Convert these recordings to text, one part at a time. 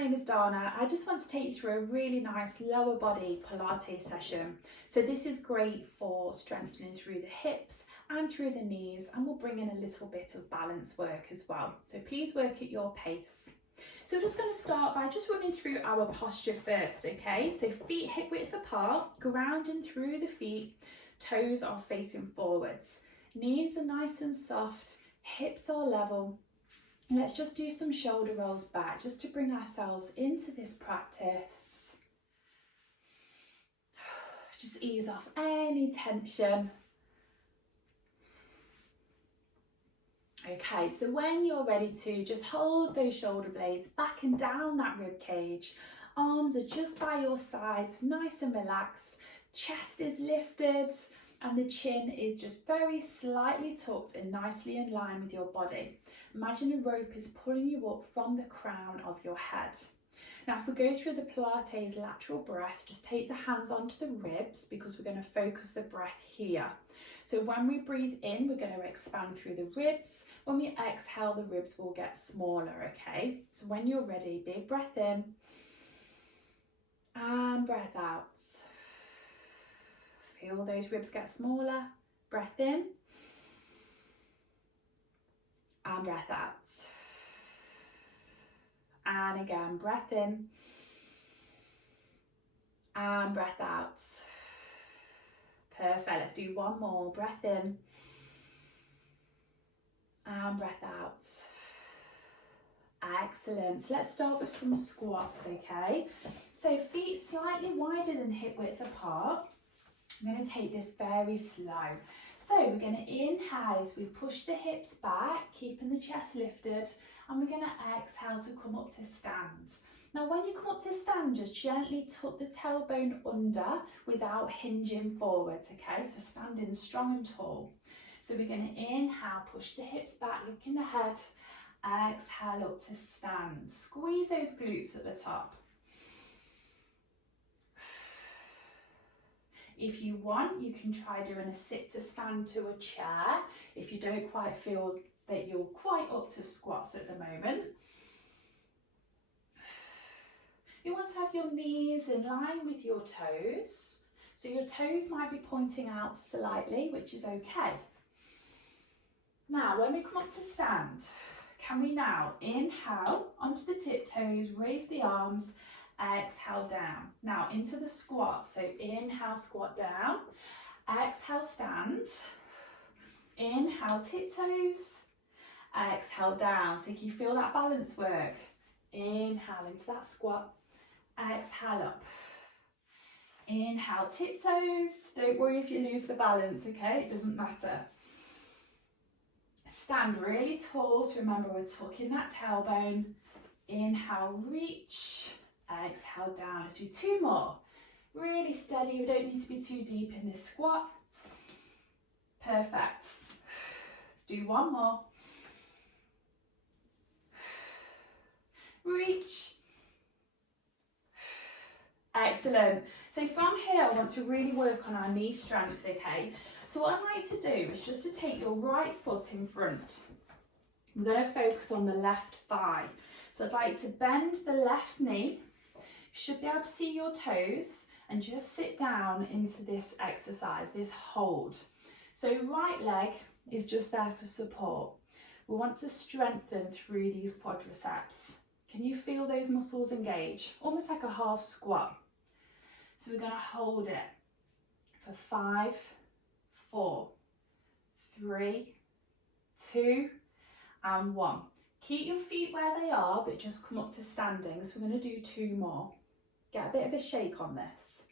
name is Dana. I just want to take you through a really nice lower body Pilates session. So this is great for strengthening through the hips and through the knees, and we'll bring in a little bit of balance work as well. So please work at your pace. So we're just going to start by just running through our posture first, okay? So feet hip width apart, grounding through the feet, toes are facing forwards. Knees are nice and soft, hips are level. Let's just do some shoulder rolls back just to bring ourselves into this practice. Just ease off any tension. Okay, so when you're ready to, just hold those shoulder blades back and down that rib cage. Arms are just by your sides, nice and relaxed. Chest is lifted and the chin is just very slightly tucked and nicely in line with your body. Imagine a rope is pulling you up from the crown of your head. Now if we go through the Pilates lateral breath, just take the hands onto the ribs because we're going to focus the breath here. So when we breathe in, we're going to expand through the ribs. When we exhale, the ribs will get smaller, okay? So when you're ready, big breath in and breath out. Feel those ribs get smaller. Breath in and breath out. And again, breath in and breath out. Perfect. Let's do one more. Breath in and breath out. Excellent. So let's start with some squats, okay? So feet slightly wider than hip width apart. I'm going to take this very slow. So we're going to inhale as we push the hips back, keeping the chest lifted, and we're going to exhale to come up to stand. Now when you come up to stand, just gently tuck the tailbone under without hinging forwards, okay? So standing strong and tall. So we're going to inhale, push the hips back, looking ahead, exhale up to stand. Squeeze those glutes at the top. If you want, you can try doing a sit to stand to a chair if you don't quite feel that you're quite up to squats at the moment. You want to have your knees in line with your toes. So your toes might be pointing out slightly, which is okay. Now, when we come up to stand, can we now inhale onto the tiptoes, raise the arms, exhale down. Now into the squat, so inhale, squat down, exhale, stand, inhale, tiptoes, exhale down. So can you feel that balance work? Inhale into that squat, exhale up. Inhale, tiptoes. Don't worry if you lose the balance, okay? It doesn't matter. Stand really tall, so remember we're tucking that tailbone. Inhale, reach. Exhale down. Let's do two more. Really steady. We don't need to be too deep in this squat. Perfect. Let's do one more. Reach. Excellent. So from here, I want to really work on our knee strength, okay? So what I'd like to do is just to take your right foot in front. I'm going to focus on the left thigh. So I'd like to bend the left knee. Should be able to see your toes and just sit down into this exercise, this hold. So right leg is just there for support. We want to strengthen through these quadriceps. Can you feel those muscles engage? Almost like a half squat. So we're going to hold it for 5, 4, 3, 2, and 1. Keep your feet where they are, but just come up to standing. So we're going to do 2 more. Get a bit of a shake on this.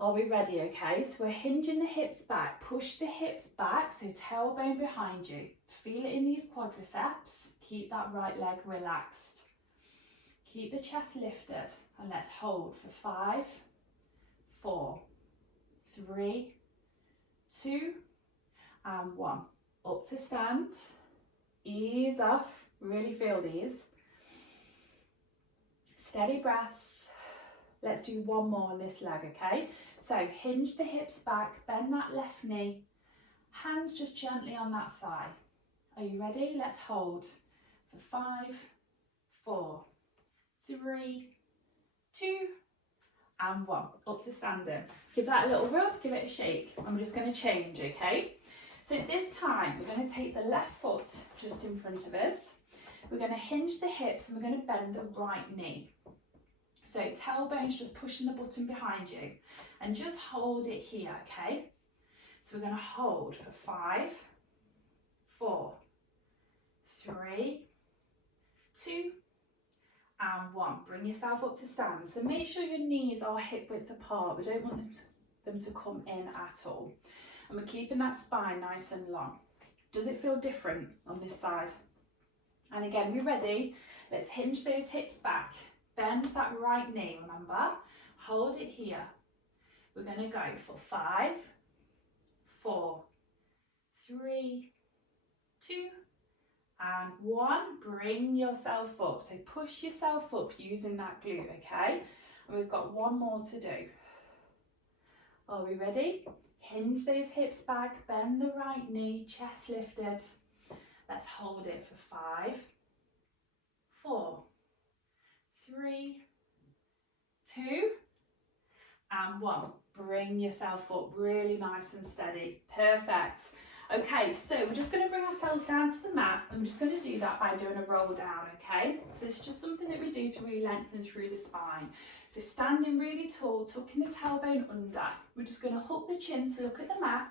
Are we ready? Okay, so we're hinging the hips back. Push the hips back, so tailbone behind you. Feel it in these quadriceps. Keep that right leg relaxed. Keep the chest lifted, and let's hold for 5, 4, 3, 2, and 1. Up to stand. Ease off. Really feel these. Steady breaths. Let's do one more on this leg, okay? So hinge the hips back, bend that left knee, hands just gently on that thigh. Are you ready? Let's hold for 5, 4, 3, 2, and 1. Up to standing. Give that a little rub, give it a shake. I'm just going to change, okay? So this time, we're going to take the left foot just in front of us. We're going to hinge the hips and we're going to bend the right knee. So tailbone's just pushing the button behind you. And just hold it here, okay? So we're going to hold for 5, 4, 3, 2, and 1. Bring yourself up to stand. So make sure your knees are hip width apart. We don't want them to come in at all. And we're keeping that spine nice and long. Does it feel different on this side? And again, we're ready. Let's hinge those hips back. Bend that right knee, remember? Hold it here. We're going to go for 5, 4, 3, 2, and 1. Bring yourself up. So push yourself up using that glute, okay? And we've got one more to do. Are we ready? Hinge those hips back, bend the right knee, chest lifted. Let's hold it for 5, 4, 3, 2, and 1. Bring yourself up really nice and steady. Perfect. Okay, so we're just going to bring ourselves down to the mat, and we're just going to do that by doing a roll down, okay? So it's just something that we do to really lengthen through the spine. So standing really tall, tucking the tailbone under. We're just going to hook the chin to look at the mat,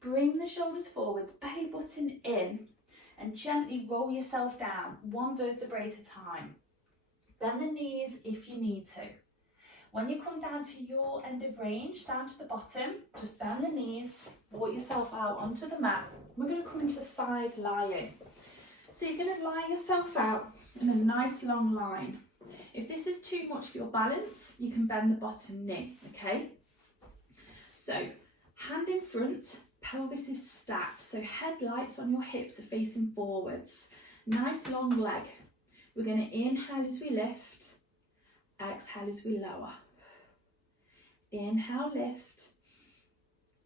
bring the shoulders forward, belly button in, and gently roll yourself down, one vertebrae at a time. Bend the knees if you need to. When you come down to your end of range, down to the bottom, just bend the knees, walk yourself out onto the mat. We're going to come into side lying. So you're going to lie yourself out in a nice long line. If this is too much for your balance, you can bend the bottom knee, okay? So hand in front, pelvis is stacked. So headlights on your hips are facing forwards. Nice long leg. We're going to inhale as we lift, exhale as we lower. Inhale, lift,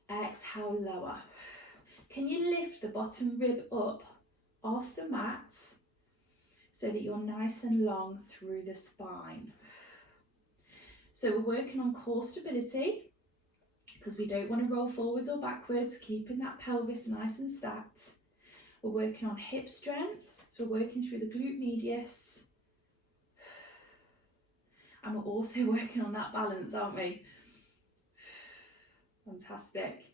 exhale, lower. Can you lift the bottom rib up off the mat so that you're nice and long through the spine? So we're working on core stability because we don't want to roll forwards or backwards, keeping that pelvis nice and stacked. We're working on hip strength, so we're working through the glute medius. And we're also working on that balance, aren't we? Fantastic.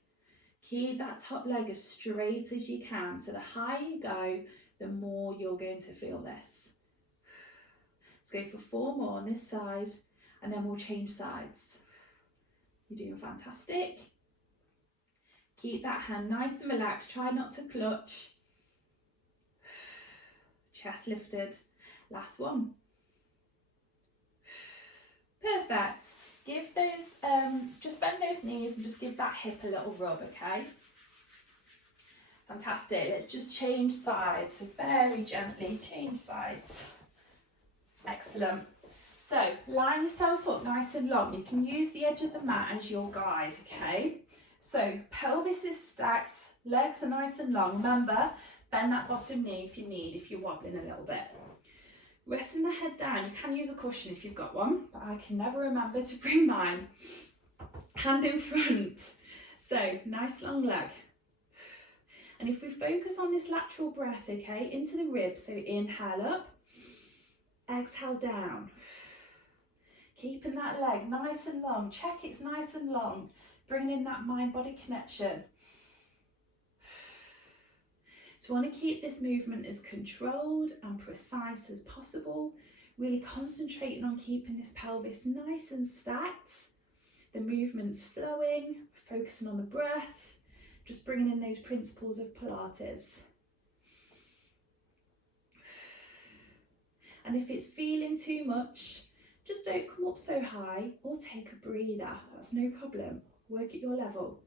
Keep that top leg as straight as you can. So the higher you go, the more you're going to feel this. Let's go for 4 more on this side, and then we'll change sides. You're doing fantastic. Keep that hand nice and relaxed. Try not to clutch. Chest lifted. Last one. Perfect. Give those, just bend those knees and just give that hip a little rub, okay? Fantastic. Let's just change sides. So very gently change sides. Excellent. So line yourself up nice and long. You can use the edge of the mat as your guide, okay? So pelvis is stacked, legs are nice and long. Remember, bend that bottom knee if you need, if you're wobbling a little bit. Resting the head down, you can use a cushion if you've got one, but I can never remember to bring mine. Hand in front. So, nice long leg. And if we focus on this lateral breath, okay, into the ribs, so inhale up, exhale down. Keeping that leg nice and long. Check it's nice and long. Bringing in that mind-body connection. So we want to keep this movement as controlled and precise as possible, really concentrating on keeping this pelvis nice and stacked, the movement's flowing, focusing on the breath, just bringing in those principles of Pilates. And if it's feeling too much, just don't come up so high or take a breather, that's no problem, work at your level.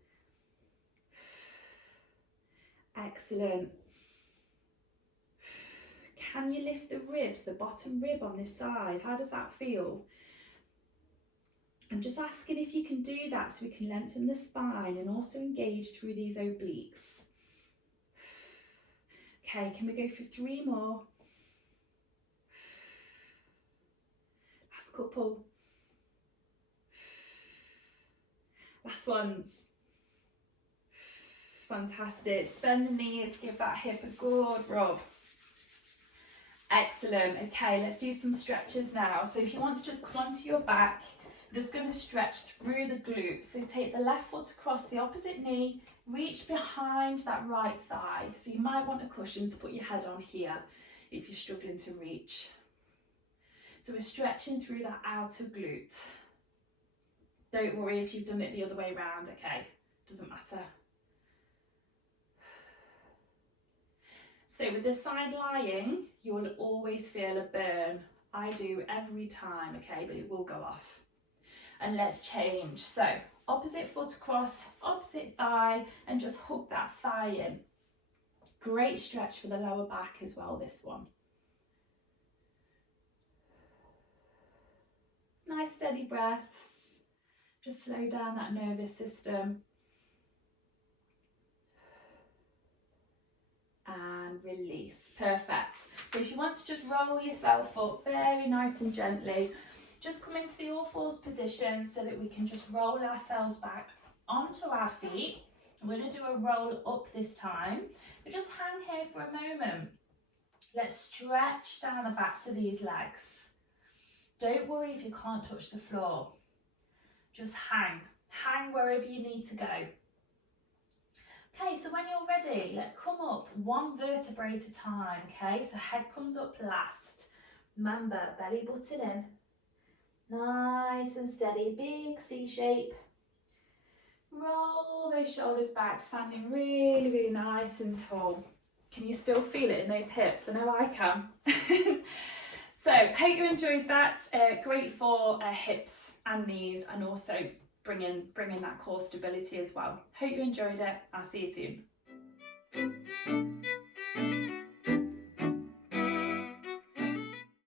Excellent. Can you lift the ribs, the bottom rib on this side? How does that feel? I'm just asking if you can do that so we can lengthen the spine and also engage through these obliques. Okay, can we go for 3 more? couple. Last ones. Fantastic. Bend the knees, give that hip a good rub. Excellent. Okay, let's do some stretches now. So if you want to just come onto your back, I'm just going to stretch through the glutes. So take the left foot across the opposite knee, reach behind that right thigh. So you might want a cushion to put your head on here if you're struggling to reach. So we're stretching through that outer glute. Don't worry if you've done it the other way around, okay? Doesn't matter. So with the side lying, you will always feel a burn. I do every time, okay, but it will go off. And let's change. So opposite foot across, opposite thigh, and just hook that thigh in. Great stretch for the lower back as well, this one. Nice steady breaths. Just slow down that nervous system. And release. Perfect. So if you want to just roll yourself up very nice and gently, just come into the all fours position so that we can just roll ourselves back onto our feet. I'm going to do a roll up this time, but just hang here for a moment. Let's stretch down the backs of these legs. Don't worry if you can't touch the floor. Just hang. Hang wherever you need to go. Okay, so when you're ready, let's come up one vertebrae at a time, okay? So head comes up last. Remember, belly button in. Nice and steady, big C shape. Roll those shoulders back, standing really, really nice and tall. Can you still feel it in those hips? I know I can. So, hope you enjoyed that. Great for hips and knees, and also bringing that core stability as well. Hope you enjoyed it. I'll see you soon.